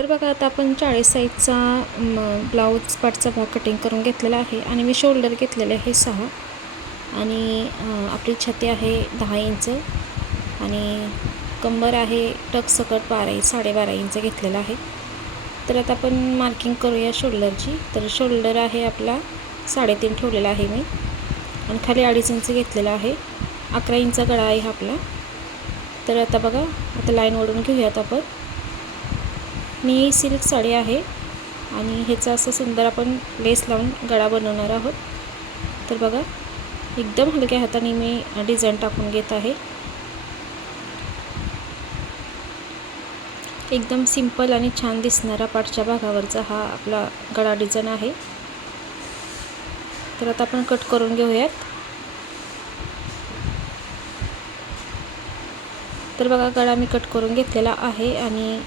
तर बघा आता आपण 40 साईजचा ब्लाऊज पाटचा भाग कटिंग करून घेतलेला आहे आणि मी शोल्डर घेतलेले आहे 6 आणि आपली छाती आहे 10 इंच आणि कंबर आहे टक सकट 12.5 इंच घेतलेला आहे। तर आता आपण मार्किंग करूया शोल्डरची। तर शोल्डर आहे आपला 3.5 ठेवलेला आहे मी आणि खाली 2.5 इंच घेतलेला आहे। 11 इंच गळा आहे आपला। तर आता बघा आता लाईन ओढून घेऊयात आपण। मी सिल्क साडी आहे आणि ह्याचा असं सुंदर आपण लेस लावून गळा बनवणार आहोत। तर बघा एकदम हलक्या हाताने मी डिझाइन टाकून घेत आहे। एकदम सिंपल आणि छान दिसणारा पाटच्या भागावरचा हा आपला गळा डिझाइन आहे। तर आता आपण कट करून घेऊयात। तर बघा गळा मी कट करून घेतलेला आहे आणि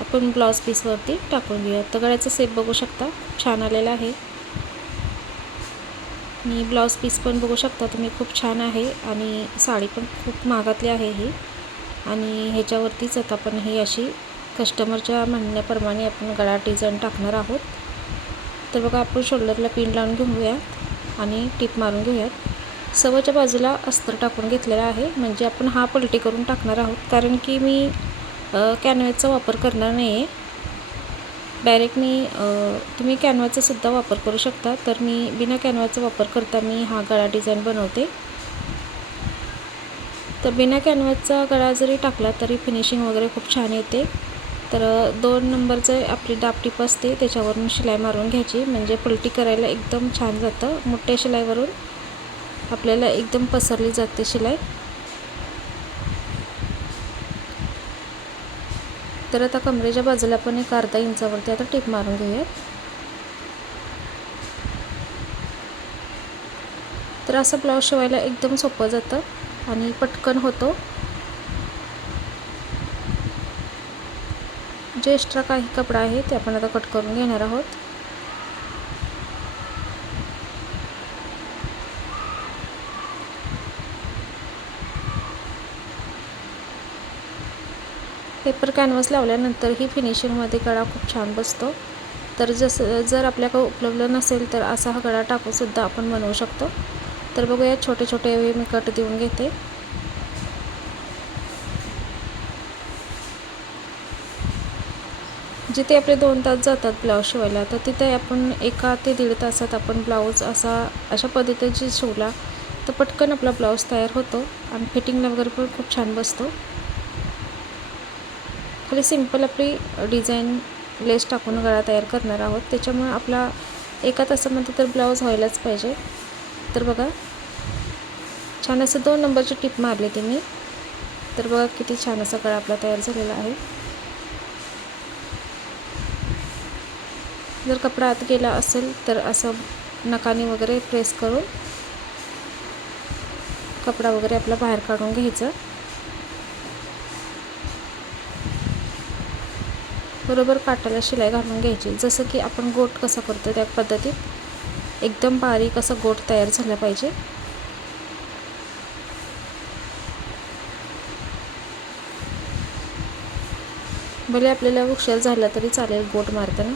आपण ब्लाउज पीसवरती टाकून घेऊया। तर गळ्याचा शेप बघू शकता छान आलेला आहे आणि ब्लाउज पीस पण बघू शकता तुम्ही खूप छान आहे आणि साडी पण खूप महागातली आहे ही आणि ह्याच्यावरतीच आता आपण ही अशी कस्टमरच्या म्हणण्याप्रमाणे आपण गळा डिझाइन टाकणार आहोत। तर बघा आपण शोल्डरला पिन लावून घेऊयात आणि टिप मारून घेऊयात। सवच्या बाजूला अस्तर टाकून घेतलेला आहे म्हणजे आपण हा पलटी करून टाकणार आहोत कारण की मी कॅनव्हासचा वापर करणार नाही आहे। डायरेक्ट मी तुम्ही कॅनव्हाचा सुद्धा वापर करू शकता। तर मी बिना कॅनव्हाचा वापर करता मी हा गळा डिझाइन बनवते। तर बिना कॅनव्हाचा गळा जरी टाकला तरी फिनिशिंग वगैरे खूप छान येते। तर 2 नंबरचं आपली दाब टिप असते त्याच्यावरून शिलाई मारून घ्यायची म्हणजे पलटी करायला एकदम छान जातं। मोठ्या शिलाईवरून आपल्याला एकदम पसरली जाते शिलाई। तर आता कमरेच्या बाजूला आपण एक अर्धा इंचावरती आता टिप मारून घेऊयात। तर असं ब्लाउज शिवायला एकदम सोपं जातं आणि पटकन होतो। जे एक्स्ट्रा काही कपडा आहे ते आपण आता कट करून घेणार आहोत। पेपर कॅनव्हास लावल्यानंतर ही फिनिशिंगमध्ये गळा खूप छान बसतो। तर जर आपल्याकडे उपलब्ध नसेल तर असा हा गळा टाकून सुद्धा आपण बनवू शकतो। तर बघूया छोटे छोटे मी कट देऊन घेते। जिथे आपले 2 तास जातात ब्लाऊज शिवायला तर तिथे आपण 1 ते 1.5 तासात आपण ब्लाऊज अशा पद्धतीने शिवला तर पटकन आपला ब्लाऊज तयार होतो आणि फिटिंगला वगैरे पण खूप छान बसतो। खाली सिंपल आपली डिझाइन लेस टाकून गळा तयार करणार आहोत त्याच्यामुळे आपला 1 तासामध्ये तर ब्लाऊज व्हायलाच पाहिजे। तर बघा छान असं 2 नंबरची टिप मारली ती मी। तर बघा किती छान असा गळा आपला तयार झालेला आहे। जर कपडा आत गेला असेल तर असं नखाने वगैरे प्रेस करून कपडा वगैरे आपला बाहेर काढून घ्यायचा। बरोबर काटाला शिलाई घालून घ्यायची जसं की आपण गोट कसा करतो त्या पद्धतीत एकदम बारीक असा गोट तयार झाला पाहिजे। भले आपल्याला उशीर झाला तरी चालेल गोट मारताना,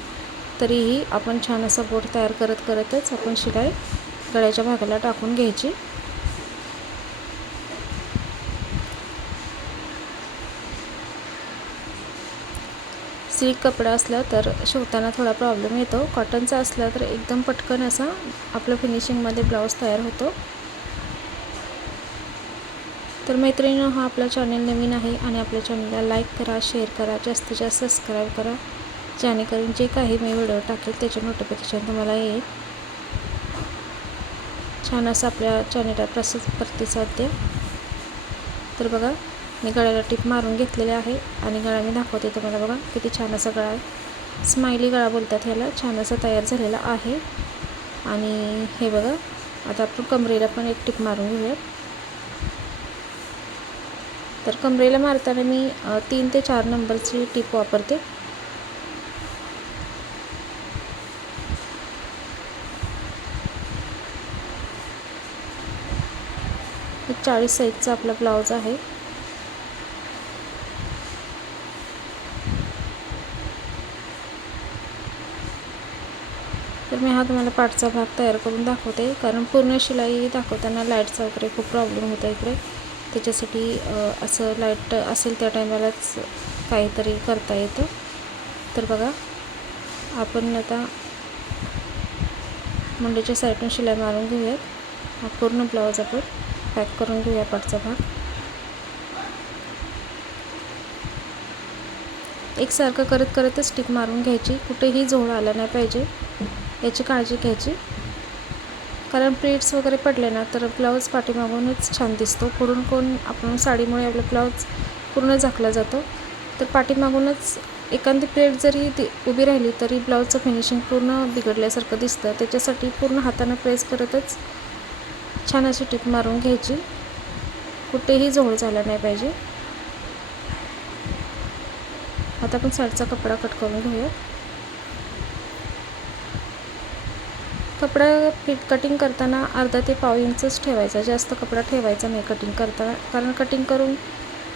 तरीही आपण छान असा गोट तयार करतच आपण शिलाई गळ्याच्या भागाला टाकून घ्यायची। सिल्क कपडा असला तर शिवताना थोडा प्रॉब्लेम येतो, कॉटनचा असला तर एकदम पटकन असा आपल्या फिनिशिंगमध्ये ब्लाऊज तयार होतो। तर मैत्रिणींनो हा आपला चॅनल नवीन आहे आणि आपल्या चॅनलला लाईक करा, शेअर करा, जास्तीत जास्त सबस्क्राईब करा जेणेकरून जे काही मी व्हिडिओ टाकेल त्याचे नोटिफिकेशन तुम्हाला येईल। छान असं आपल्या चॅनलला प्रतिसाद द्या। तर बघा मी गळ्याला टिप मारून घेतलेले आहे आणि गळा मी दाखवते तुम्हाला। बघा किती छान असा गळा आहे, स्माइली गळा बोलतात ह्याला। छान असा तयार झालेला आहे आणि हे बघा आता आपण कमरेला पण एक टिप मारून घेऊया। तर कमरेला मारताना मी 3 ते 4 नंबरची टिप वापरते। एक 40 साईजचा आपला ब्लाऊज आहे। तर मी हा तुम्हाला पाठचा भाग तयार करून दाखवते, कारण पूर्ण शिलाई दाखवताना लाईटचा वगैरे खूप प्रॉब्लेम होता इकडे. त्याच्यासाठी असं लाईट असेल त्या टायमालाच काहीतरी करता येतं. तर बघा, आपण आता मुंड्याच्या साईडून शिलाई मारून घेऊयात. हा पूर्ण ब्लाऊज आपण पॅक करून घेऊया पाठचा भाग. एकसारखं करतच स्टिक मारून घ्यायची, कुठेही झोळ आला नाही पाहिजे याची काळजी घ्यायची. कारण प्लेट्स वगैरे पडले ना तर ब्लाऊज पाठीमागूनच छान दिसतो. पुढून कोण आपण साडीमुळे आपला ब्लाऊज पूर्ण झाकला जातो, तर पाठीमागूनच एखादी प्लेट जरी उभी राहिली तरी ब्लाऊजचं फिनिशिंग पूर्ण बिघडल्यासारखं दिसतं. त्याच्यासाठी पूर्ण हातानं प्रेस करतच छान अशी टिप मारून घ्यायची, कुठेही झोळ झाला नाही पाहिजे. आता आपण साईडचा कपडा कट करून घेऊया. कपडा कटिंग करताना अर्धा ते पाव इंचच ठेवायचा, जास्त कपडा ठेवायचा नाही कटिंग करताना, कारण कटिंग करून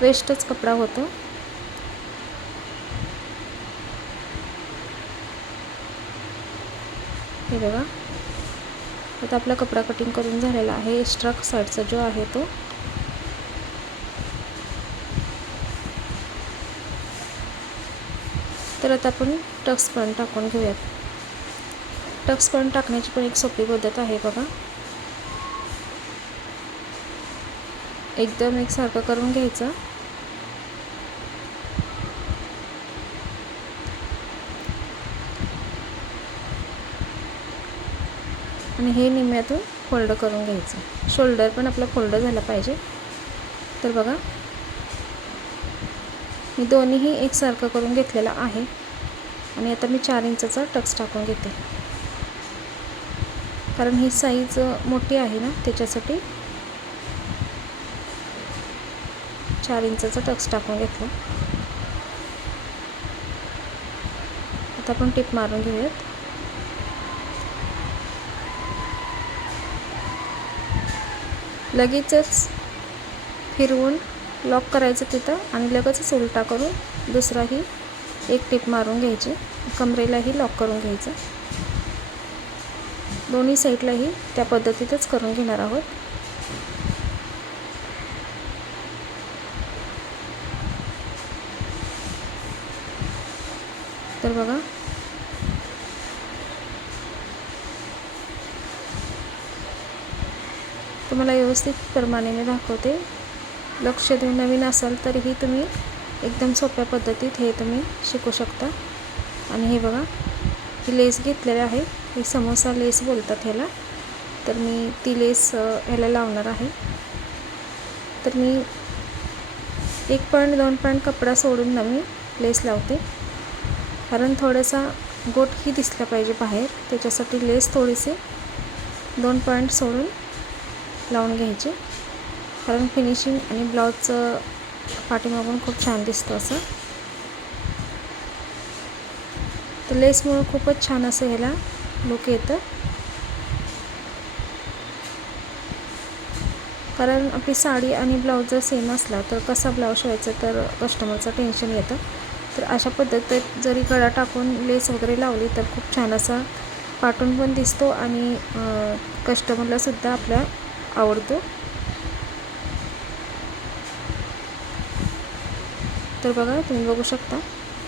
वेस्टच कपडा होतो. हे बघा, आता आपला कपडा कटिंग करून झालेला आहे. एक्स्ट्रा साईडचा जो आहे तो तर आता आपण टक्स पण टाकून घेऊयात. टक्स पण टाकण्याची पण एक सोपी पद्धत आहे बघा. एकदम एकसारखं करून घ्यायचं आणि हे निम्म्यातून फोल्ड करून घ्यायचं. शोल्डर पण आपला फोल्ड झाला पाहिजे. तर बघा, मी दोन्हीही एकसारखं करून घेतलेला आहे आणि आता मी 4 इंचचा टक्स टाकून घेते, कारण ही साईज मोठी आहे ना, त्याच्यासाठी 4 इंचचा टक्स टाकून घेतला. आता आपण टिप मारून घेऊयात. लगेचच फिरवून लॉक करायचं तिथं आणि लगेचच उलटा करून दुसराही एक टिप मारून घ्यायची. कमरेलाही लॉक करून घ्यायचं. दोन्ही साईडलाही त्या पद्धतीतच करून घेणार आहोत. तर बघा, तुम्हाला व्यवस्थित प्रमाणे मी दाखवते. लक्ष देऊन नवीन असाल तरीही तुम्ही एकदम सोप्या पद्धतीत हे तुम्ही शिकू शकता. आणि हे बघा, ही लेस घेतलेली आहे, ही समोसा लेस बोलतात ह्याला. तर मी ती लेस ह्याला लावणार आहे. तर मी 1 पॉईंट 2 पॉईंट कपडा सोडून ना मी लेस लावते, कारण थोडासा गोटही दिसला पाहिजे बाहेर. त्याच्यासाठी लेस थोडीशी 2 पॉईंट सोडून लावून घ्यायची, कारण फिनिशिंग आणि ब्लाऊजचं पाठीमागून खूप छान दिसतं असं. तर लेसमुळं खूपच छान असं ह्याला लुक येतं. कारण आपली साडी आणि ब्लाऊज जर सेम असला तर कसा ब्लाऊज शिवायचा तर कस्टमरचं टेन्शन येतं. तर अशा पद्धतीत जरी गळा टाकून लेस वगैरे लावली तर खूप छान असा पाठून पण दिसतो आणि कस्टमरलासुद्धा आपल्या आवडतो. तर बघा, तुम्ही बघू शकता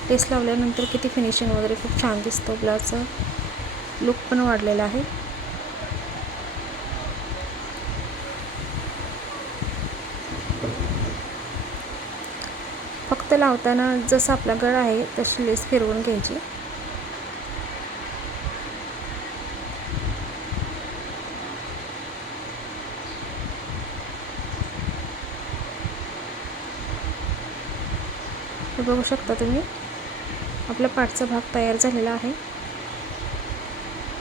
लेस लावल्यानंतर किती फिनिशिंग वगैरे खूप छान दिसतो. ब्लाऊजचा लुक पण वाढलेला आहे. फक्त लावताना जसा आपला गळा आहे तशी लेस फिरवून घ्यायची. हे बघू शकता तुम्ही, आपला पाठचा भाग तयार झालेला आहे.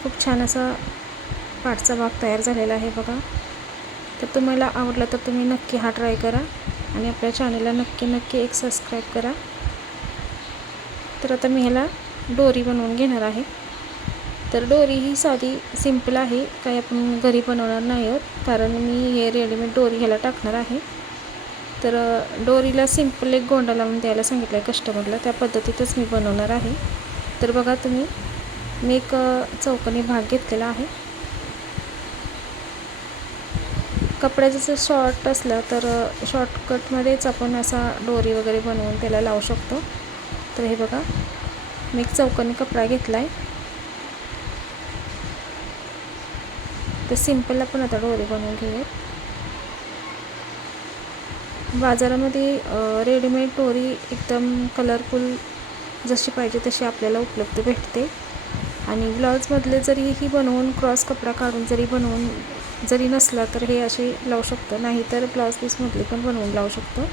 खूप छान असा पाठचा भाग तयार झालेला आहे बघा. तर तुम्हाला आवडला तर तुम्ही नक्की हा ट्राय करा आणि आपल्या चॅनलला नक्की एक सबस्क्राईब करा. तर आता मी ह्याला डोरी बनवून घेणार आहे. तर डोरी ही साधी सिंपल आहे, काही आपण घरी बनवणार नाही आहोत, कारण मी हे रेडीमेड डोरी ह्याला टाकणार आहे. तर डोरीला सिंपल एक गोंडा लावून द्यायला सांगितलं आहे कस्टमरला, त्या पद्धतीतच मी बनवणार आहे. तर बघा तुम्ही, मी एक चौकोनी भाग घेतलेला आहे. कपड्याचं जर शॉर्ट असलं तर शॉर्टकटमध्येच आपण असा डोरी वगैरे बनवून त्याला लावू शकतो. तर हे बघा, मी एक चौकोनी कपडा घेतला आहे. तर सिंपल आपण आता डोरी बनवून घेऊयात. बाजारामध्ये रेडीमेड डोरी एकदम कलरफुल जशी पाहिजे तशी आपल्याला उपलब्ध भेटते. आणि ब्लाऊजमधले जरी ही बनवून क्रॉस कपडा काढून जरी नसला तर हे असे लावू शकतो, नाहीतर ब्लाऊज पीसमधले पण बनवून लावू शकतो.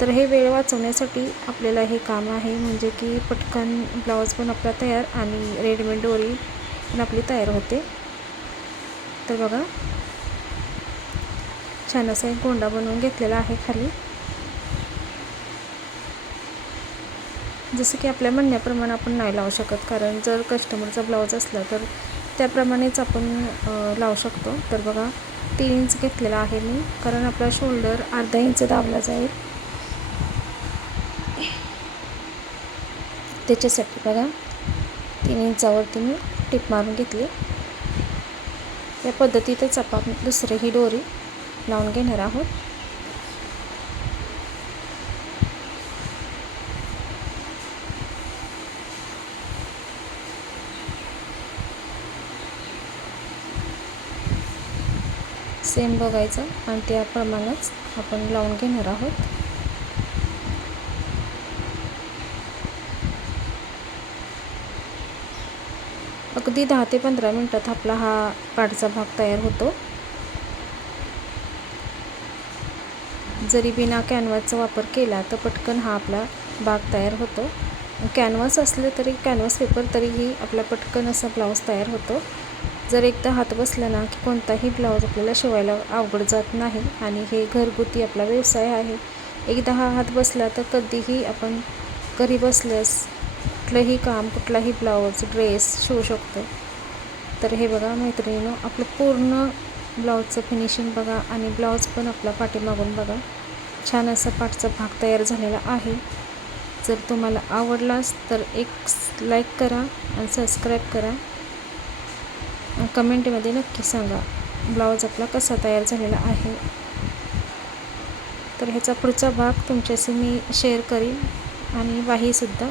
तर हे वेळ वाचवण्यासाठी आपल्याला हे काम आहे, म्हणजे की पटकन ब्लाऊज पण आपला तयार आणि रेडीमेड डोरी पण आपली तयार होते. तर बघा, छान असा एक गोंडा बनवून घेतलेला आहे खाली. जसं की आपल्या म्हणण्याप्रमाणे आपण नाही लावू शकत, कारण जर कस्टमरचा ब्लाऊज असला तर त्याप्रमाणेच आपण लावू शकतो. तर बघा, 3 इंच घेतलेला आहे मी, कारण आपला शोल्डर अर्धा इंच दाबला जाईल त्याच्यासाठी. बघा, 3 इंचावरती मी टिप मारून घेतली. या पद्धतीतच आपण दुसरी ही डोरी लावून घेणार आहोत. सेम बघायचं आणि त्याप्रमाणेच आपण लावून घेणार आहोत. अगदी 10 ते 15 मिनिटात आपला हा पाठचा भाग तयार होतो. जरी बिना कॅनव्हासचा वापर केला तर पटकन हा आपला भाग तयार होतो. कॅनव्हास असले तरी, कॅनव्हास पेपर तरीही आपला पटकन असा ब्लाऊज तयार होतो. जर एकदा हात बसला ना की कोणताही ब्लाऊज आपल्याला शिवायला अवघड जात नाही. आणि हे घरगुती आपला व्यवसाय आहे. एकदा हा हात बसला तर कधीही आपण घरी बसल्यास कुठलंही काम, कुठलाही ब्लाऊज, ड्रेस शिवू शकतो. तर हे बघा मैत्रिणींनो, आपलं पूर्ण ब्लाऊजचं फिनिशिंग बघा आणि ब्लाऊज पण आपला पाठीमागून बघा, छान असा पाठचा भाग तयार झालेला आहे. जर तुम्हाला आवडलास तर एक लाईक करा आणि सबस्क्राईब करा. कमेंटमध्ये नक्की सांगा ब्लाऊज आपला कसा तयार झालेला आहे. तर ह्याचा पुढचा भाग तुमच्याशी मी शेअर करीन आणि वाहीसुद्धा.